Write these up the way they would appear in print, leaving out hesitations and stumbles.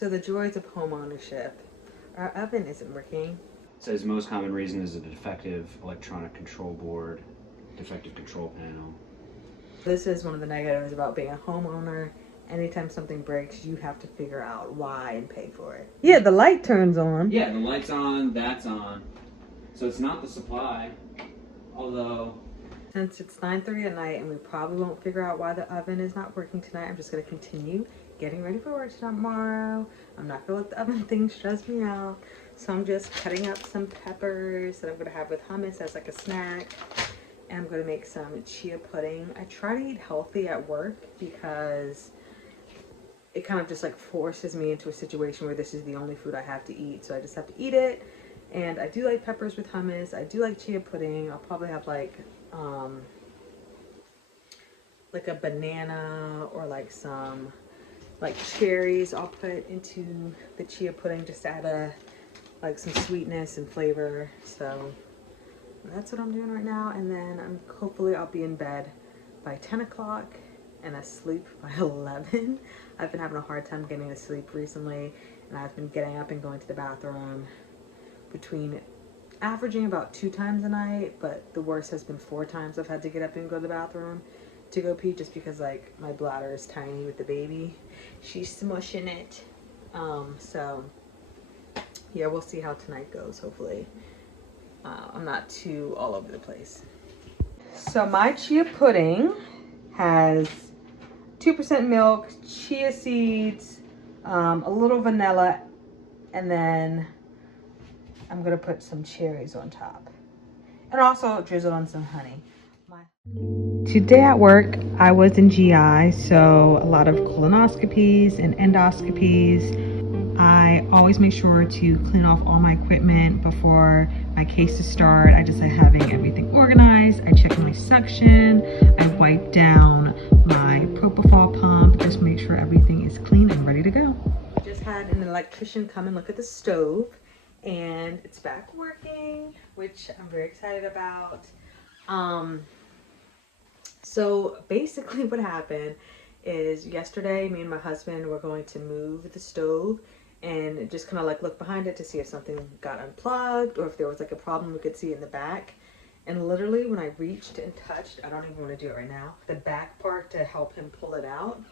So the joys of home ownership. Our oven isn't working. It says most common reason is a defective electronic control board, defective control panel. This is one of the negatives about being a homeowner. Anytime something breaks, you have to figure out why and pay for it. Yeah, the light turns on. Yeah, the light's on, that's on. So it's not the supply, although... Since it's 9:30 at night and we probably won't figure out why the oven is not working tonight, I'm just going to continue getting ready for work tomorrow. I'm not going to let the oven thing stress me out. So I'm just cutting up some peppers that I'm going to have with hummus as like a snack. And I'm going to make some chia pudding. I try to eat healthy at work because it kind of just like forces me into a situation where this is the only food I have to eat. So I just have to eat it. And I do like peppers with hummus. I do like chia pudding. I'll probably have like a banana or like some like cherries I'll put into the chia pudding just to add like some sweetness and flavor. So that's what I'm doing right now. And then hopefully I'll be in bed by 10 o'clock and asleep by 11. I've been having a hard time getting to sleep recently, and I've been getting up and going to the bathroom between averaging about 2 times a night, but the worst has been 4 times I've had to get up and go to the bathroom to go pee, just because like my bladder is tiny with the baby. She's smushing it. So yeah, we'll see how tonight goes. Hopefully I'm not too all over the place. So my chia pudding has 2% milk, chia seeds, a little vanilla, and then I'm gonna put some cherries on top, and also drizzle on some honey. Today at work, I was in GI, so a lot of colonoscopies and endoscopies. I always make sure to clean off all my equipment before my cases start. I just like having everything organized. I check my suction. I wipe down my propofol pump. Just make sure everything is clean and ready to go. I just had an electrician come and look at the stove, and it's back working, which I'm very excited about. So basically what happened is yesterday, me and my husband were going to move the stove and just kind of like look behind it to see if something got unplugged or if there was like a problem we could see in the back. And literally when I reached and touched, I don't even want to do it right now, the back part to help him pull it out,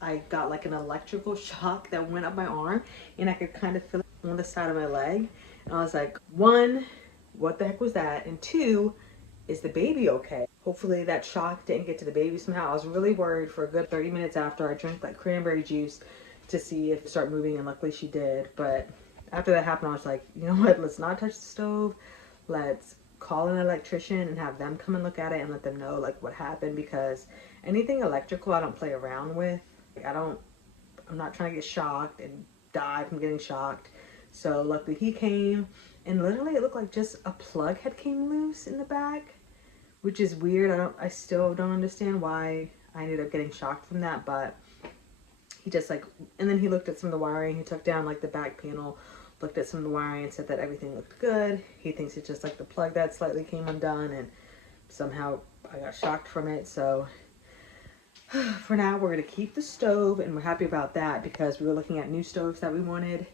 I got like an electrical shock that went up my arm, and I could kind of feel it on the side of my leg. And I was like, 1, what the heck was that? And 2, is the baby okay? Hopefully that shock didn't get to the baby somehow. I was really worried for a good 30 minutes after. I drank like cranberry juice to see if it started moving, and luckily she did. But after that happened, I was like, you know what, let's not touch the stove. Let's call an electrician and have them come and look at it and let them know like what happened, because anything electrical I don't play around with. I'm not trying to get shocked and die from getting shocked. So luckily he came, and literally it looked like just a plug had came loose in the back, which is weird. I still don't understand why I ended up getting shocked from that, but he just like, and then he looked at some of the wiring. He took down like the back panel, looked at some of the wiring and said that everything looked good. He thinks it's just like the plug that slightly came undone, and somehow I got shocked from it. So for now, we're gonna keep the stove, and we're happy about that because we were looking at new stoves that we wanted,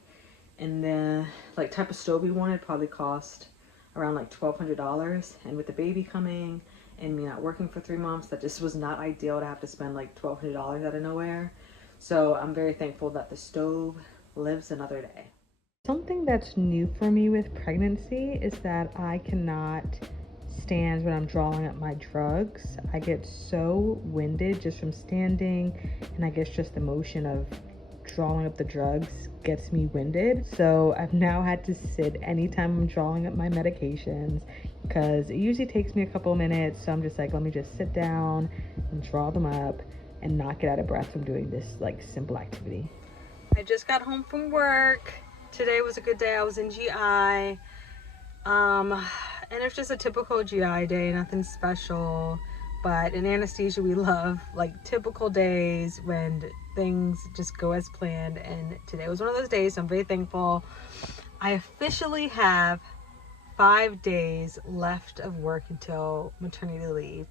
and the like type of stove we wanted probably cost around like $1,200, and with the baby coming and me not working for 3 months, that just was not ideal to have to spend like $1,200 out of nowhere. So I'm very thankful that the stove lives another day. Something that's new for me with pregnancy is that I cannot stand when I'm drawing up my drugs. I get so winded just from standing, and I guess just the motion of drawing up the drugs gets me winded. So I've now had to sit anytime I'm drawing up my medications, because it usually takes me a couple of minutes. So I'm just like, let me just sit down and draw them up and not get out of breath from doing this like simple activity. I just got home from work. Today was a good day. I was in GI. And it's just a typical GI day, nothing special. But in anesthesia, we love like typical days when things just go as planned. And today was one of those days, so I'm very thankful. I officially have 5 days left of work until maternity leave.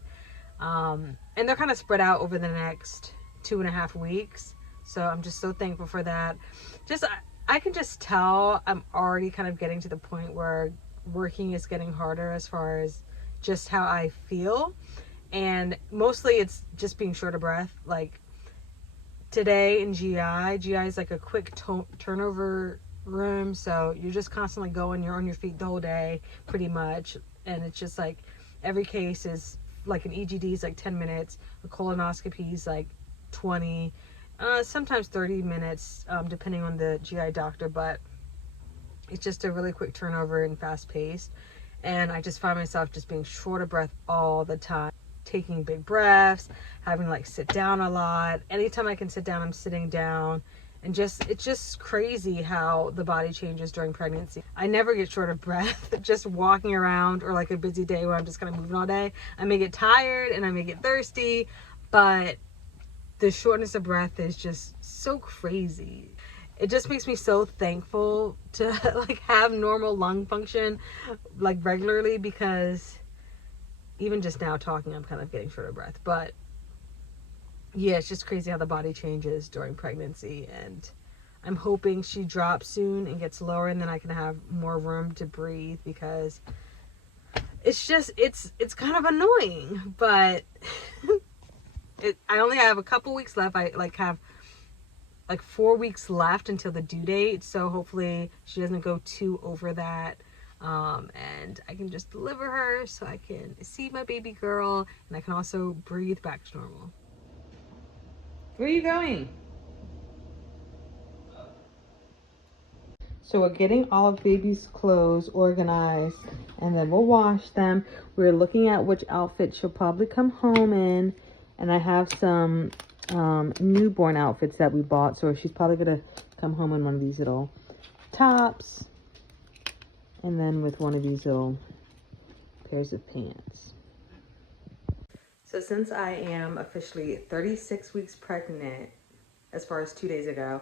And they're kind of spread out over the next 2.5 weeks. So I'm just so thankful for that. Just I can just tell I'm already kind of getting to the point where working is getting harder as far as just how I feel. And mostly it's just being short of breath. Like today in GI is like a quick turnover room. So you're just constantly going, you're on your feet the whole day pretty much. And it's just like every case is like an EGD is like 10 minutes, a colonoscopy is like 20, sometimes 30 minutes, depending on the GI doctor. But it's just a really quick turnover and fast paced. And I just find myself just being short of breath all the time, taking big breaths, having to like sit down a lot. Anytime I can sit down, I'm sitting down. And just it's just crazy how the body changes during pregnancy. I never get short of breath just walking around, or like a busy day where I'm just kind of moving all day. I may get tired and I may get thirsty, but the shortness of breath is just so crazy. It just makes me so thankful to like have normal lung function like regularly, because even just now talking, I'm kind of getting short of breath. But yeah, it's just crazy how the body changes during pregnancy. And I'm hoping she drops soon and gets lower, and then I can have more room to breathe, because it's just it's kind of annoying. But I only have a couple weeks left. I like have like 4 weeks left until the due date, so hopefully she doesn't go too over that, and I can just deliver her so I can see my baby girl, and I can also breathe back to normal. Where are you going? So we're getting all of baby's clothes organized, and then we'll wash them. We're looking at which outfit she'll probably come home in, and I have some newborn outfits that we bought, so she's probably gonna come home in one of these little tops, and then with one of these little pairs of pants. So since I am officially 36 weeks pregnant, as far as 2 days ago,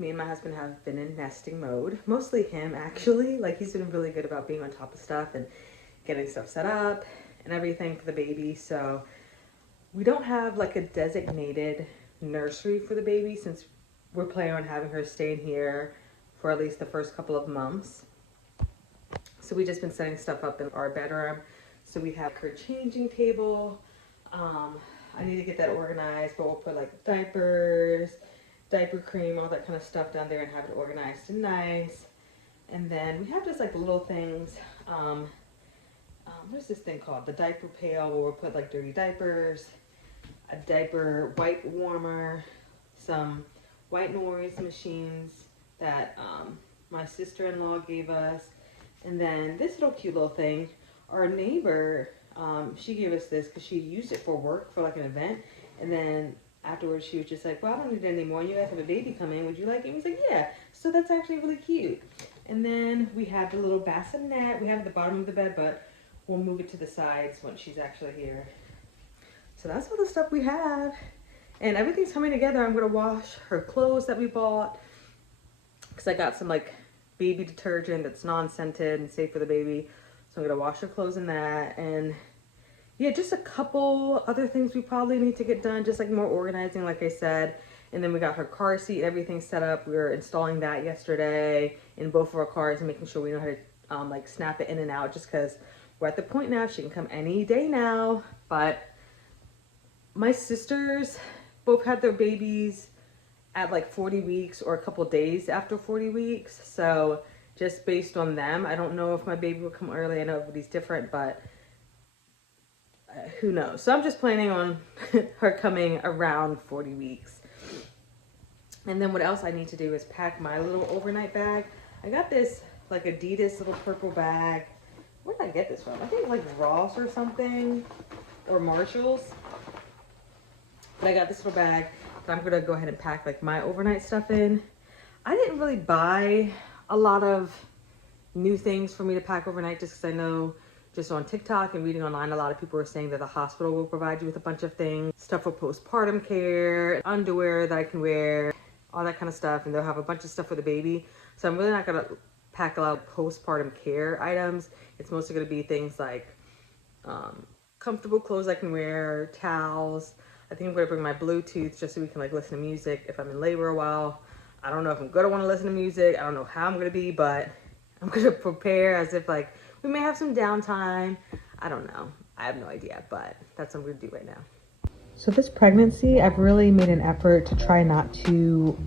me and my husband have been in nesting mode. Mostly him, actually. Like, he's been really good about being on top of stuff and getting stuff set up and everything for the baby. So we don't have like a designated nursery for the baby, since we're planning on having her stay in here for at least the first couple of months. So we just been setting stuff up in our bedroom. So we have her changing table. I need to get that organized, but we'll put like diapers, diaper cream, all that kind of stuff down there and have it organized and nice. And then we have just like little things. What is this thing called? The diaper pail, where we'll put like dirty diapers, a diaper wipe warmer, some white noise machines that my sister-in-law gave us, and then this little cute little thing. Our neighbor, she gave us this because she used it for work for like an event, and then afterwards she was just like, well, I don't need it anymore. You guys have a baby coming. Would you like it? And we was like, yeah. So that's actually really cute. And then we have the little bassinet. We have it at the bottom of the bed, but we'll move it to the sides once she's actually here. So that's all the stuff we have. And everything's coming together. I'm going to wash her clothes that we bought, because I got some like baby detergent that's non-scented and safe for the baby. So I'm going to wash her clothes in that. And yeah, just a couple other things we probably need to get done. Just like more organizing, like I said. And then we got her car seat, everything set up. We were installing that yesterday in both of our cars and making sure we know how to like snap it in and out, just because we're at the point now she can come any day now. But my sisters both had their babies at like 40 weeks or a couple days after 40 weeks. So just based on them, I don't know if my baby will come early. I know everybody's different, but who knows? So I'm just planning on her coming around 40 weeks. And then what else I need to do is pack my little overnight bag. I got this like Adidas little purple bag. Where did I get this from? I think like Ross or something, or Marshall's. But I got this little bag that I'm gonna go ahead and pack like my overnight stuff in. I didn't really buy a lot of new things for me to pack overnight, just because I know just on TikTok and reading online, a lot of people are saying that the hospital will provide you with a bunch of things, stuff for postpartum care, underwear that I can wear, all that kind of stuff, and they'll have a bunch of stuff for the baby. So I'm really not gonna pack a lot of postpartum care items. It's mostly gonna be things like comfortable clothes I can wear, towels. I think I'm gonna bring my Bluetooth just so we can like listen to music if I'm in labor a while. I don't know if I'm gonna want to listen to music. I don't know how I'm gonna be, but I'm gonna prepare as if like we may have some downtime. I don't know. I have no idea, but that's what I'm gonna do right now. So this pregnancy, I've really made an effort to try not to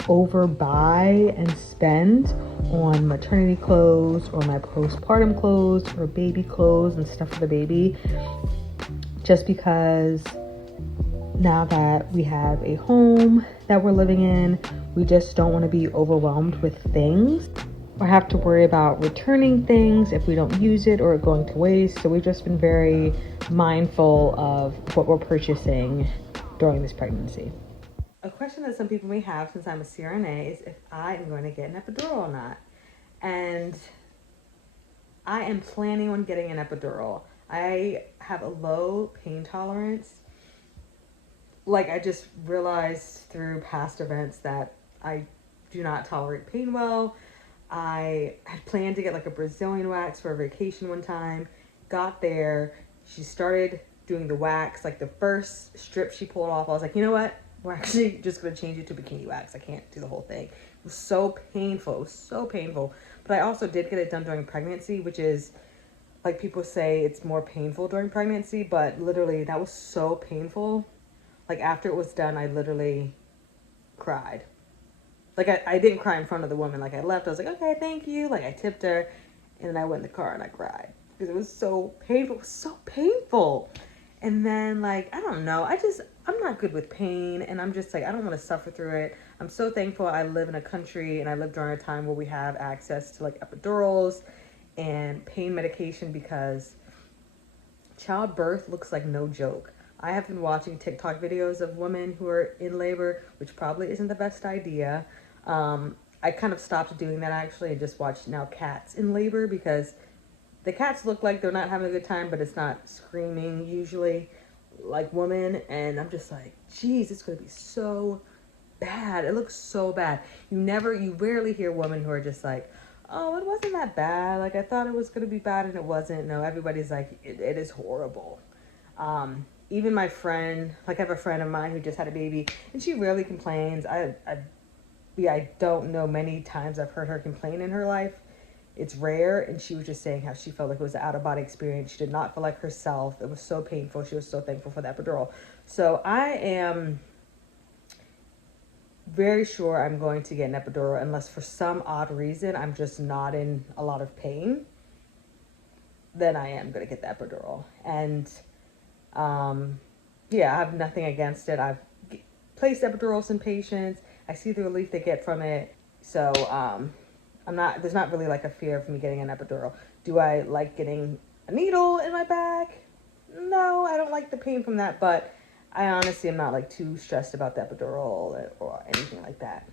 overbuy and spend on maternity clothes or my postpartum clothes or baby clothes and stuff for the baby, just because now that we have a home that we're living in, we just don't want to be overwhelmed with things or have to worry about returning things if we don't use it or it going to waste. So we've just been very mindful of what we're purchasing during this pregnancy. A question that some people may have, since I'm a CRNA, is if I am going to get an epidural or not. And I am planning on getting an epidural. I have a low pain tolerance. Like, I just realized through past events that I do not tolerate pain well. I had planned to get like a Brazilian wax for a vacation one time. Got there, she started doing the wax. Like the first strip she pulled off, I was like, you know what? We're actually just gonna change it to bikini wax. I can't do the whole thing. It was so painful. It was so painful. But I also did get it done during pregnancy, which is like people say it's more painful during pregnancy, but literally that was so painful. Like after it was done, I literally cried. Like I didn't cry in front of the woman. Like I left, I was like, okay, thank you. Like I tipped her, and then I went in the car and I cried because it was so painful. It was so painful. And then like, I don't know. I'm not good with pain, and I'm just like, I don't want to suffer through it. I'm so thankful I live in a country and I live during a time where we have access to like epidurals and pain medication, because childbirth looks like no joke. I have been watching TikTok videos of women who are in labor, which probably isn't the best idea. I kind of stopped doing that actually and just watched now cats in labor, because the cats look like they're not having a good time, but it's not screaming usually like women. And I'm just like, geez, it's going to be so bad. It looks so bad. You rarely hear women who are just like, oh, it wasn't that bad. Like I thought it was going to be bad and it wasn't. No, everybody's like, it is horrible. Even my friend, like I have a friend of mine who just had a baby and she rarely complains. I don't know many times I've heard her complain in her life. It's rare. And she was just saying how she felt like it was an out-of-body experience. She did not feel like herself. It was so painful. She was so thankful for the epidural. So I am very sure I'm going to get an epidural unless for some odd reason I'm just not in a lot of pain. Then I am going to get the epidural. And yeah, I have nothing against it. I've placed epidurals in patients. I see the relief they get from it. So there's not really like a fear of me getting an epidural. Do I like getting a needle in my back? No, I don't like the pain from that, but I honestly am not like too stressed about the epidural or anything like that.